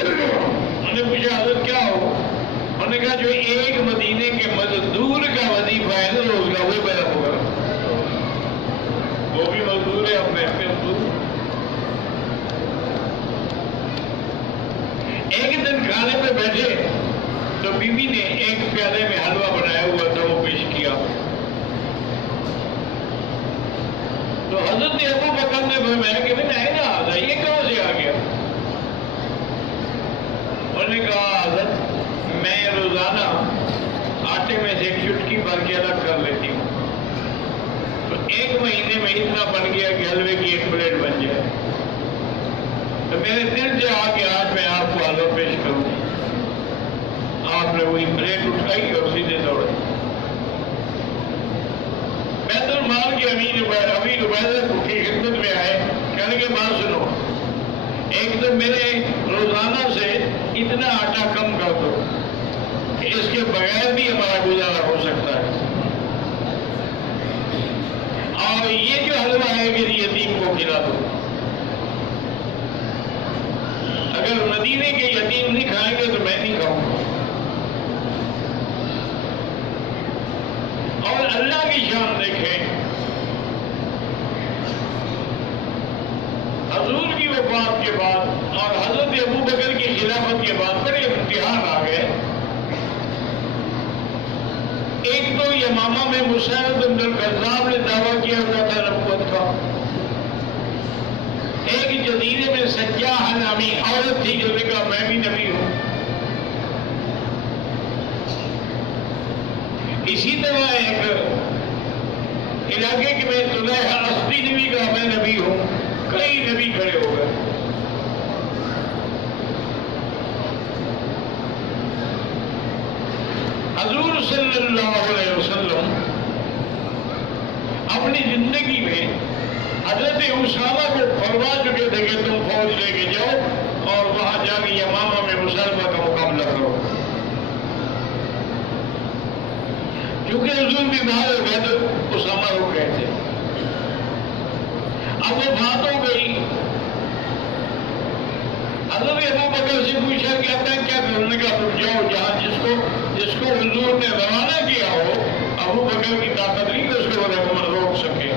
انہوں نے پوچھا حضرت کیا ہو؟ انہوں نے کہا جو ایک مدینے کے مزدور کا وظیفہ ہے نا روز کا وہ میرا ہوگا. وہ بھی مزدور ہے، اب میں بھی مزدور. ایک دن کھانے پہ بیٹھے تو بی بی نے ایک پیالے میں حلوہ بنایا ہوا تھا، وہ پیش کیا. تو حضرت ابو بکر نے فرمایا کہ نہیں نا یہ کہاں سے آ گیا؟ انہوں نے کہا حضرت میں روزانہ آٹے میں سے ایک چٹکی بھر کے الگ کر لیتی ہوں، تو ایک مہینے میں اتنا بن گیا کہ حلوے کی ایک پلیٹ بن جائے. تو میرے دل سے آ کے آج میں آپ کو حلوہ پیش کروں. آپ نے وہی پلیٹ اٹھائی اور سیدھے دوڑے. بیت المال کے امیر عبیدہ کی خدمت میں آئے، کہنے کے بات سنو، ایک تو میرے روزانہ سے اتنا آٹا کم کر دو کہ اس کے بغیر بھی ہمارا گزارا ہو سکتا ہے، اور یہ جو حلوہ ہے میری یتیم کو کھلا دو. اگر مدینے کے یتیم نہیں کھائیں گے تو میں نہیں کھاؤں گا. اور اللہ کی شان دیکھیں، حضور کی وفات کے بعد اور حضرت ابو بکر کی خلافت کے بعد بڑے امتحان آ گئے. ایک تو یمامہ میں مسیلمہ بن الکذاب نے دعویٰ کیا ہوا تھا نبوت کا. ایک جزیرے میں سجاح نامی عورت تھی جو نے کہا میں بھی نبی ہوں. اسی طرح ایک علاقے کے میں طلحہ اسدی نے بھی کہا میں نبی ہوں. کئی نبی کھڑے ہو گئے. حضور صلی اللہ علیہ وسلم اپنی زندگی میں حضرت اسامہ کو فرما چکے تھے کہ تم فوج لے کے جاؤ اور وہاں جا کے یمامہ میں مسلمہ کا مقابلہ کرو. کیونکہ حضور بیمار ہو گئے تو اسامہ رک گئے تھے. اب وہ بات ہو گئی. حضرت ابو بکر سے پوچھا کہ اب میں کیا کرنے کا؟ تم جاؤ جہاں جس کو حضور نے روانہ کیا ہو. ابو بکر کی طاقت نہیں کہ اس کو روک سکے.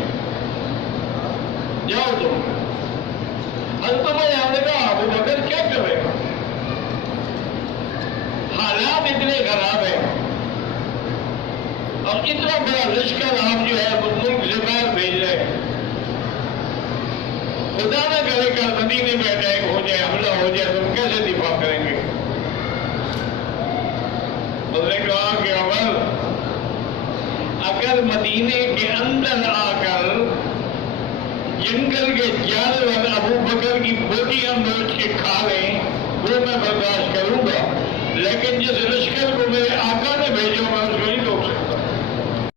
جاؤ تم. حضرت عمر نے کہا ابو بکر کیا کرے گا؟ حالات اتنے خراب ہیں اور اتنا بڑا لشکر آپ جو ہے ملک سے باہر بھیج رہے ہیں. خدا نہ کرے گا مدینے میں اٹیک ہو جائے، حملہ ہو جائے، تو ہم کیسے دفاع کریں گے؟ اس نے کہا کہ عمر اگر مدینے کے اندر آ کر جنگل کے جانور ابو بکر کی بوٹیاں نوچ کے کھا لیں وہ میں برداشت کروں گا، لیکن جس لشکر کو میرے آقا نے بھیجا میں اس کو نہیں روک سکتا.